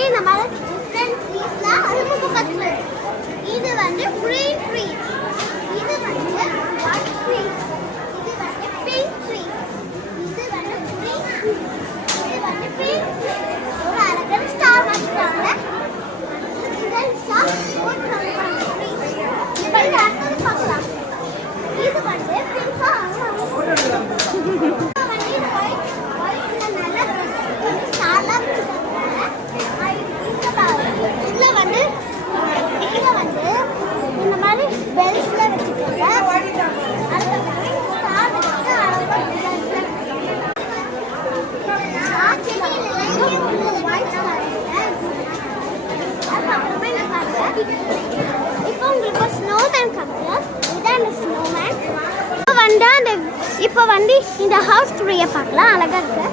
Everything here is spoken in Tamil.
இந்த மாதிரி டிஃப்ரெண்ட் ட்ரீஸ்லாம் ரொம்ப பக்கத்துல இது வந்து green trees இது வந்து white trees இது வந்து pink trees இது வந்து green trees இது வந்து pink trees ஒரு அழகான ஸ்டார் வச்சிருக்காங்க இதெல்லாம் ஸ்டார் போட்டுருக்காங்க trees இது வந்து அடுத்தது பார்க்கலாம் இது வந்து பிங்கா இந்த மாதிரி பெல்ஸ்ல வச்சுக்கோங்க இப்போ உங்களுக்கு ஸ்னோமேன் காமிக்கிறேன் இதான் அந்த ஸ்னோமேன் இப்போ வந்து இந்த ஹவுஸ் ட்ரீயை பார்க்கலாம் அழகா இருக்கு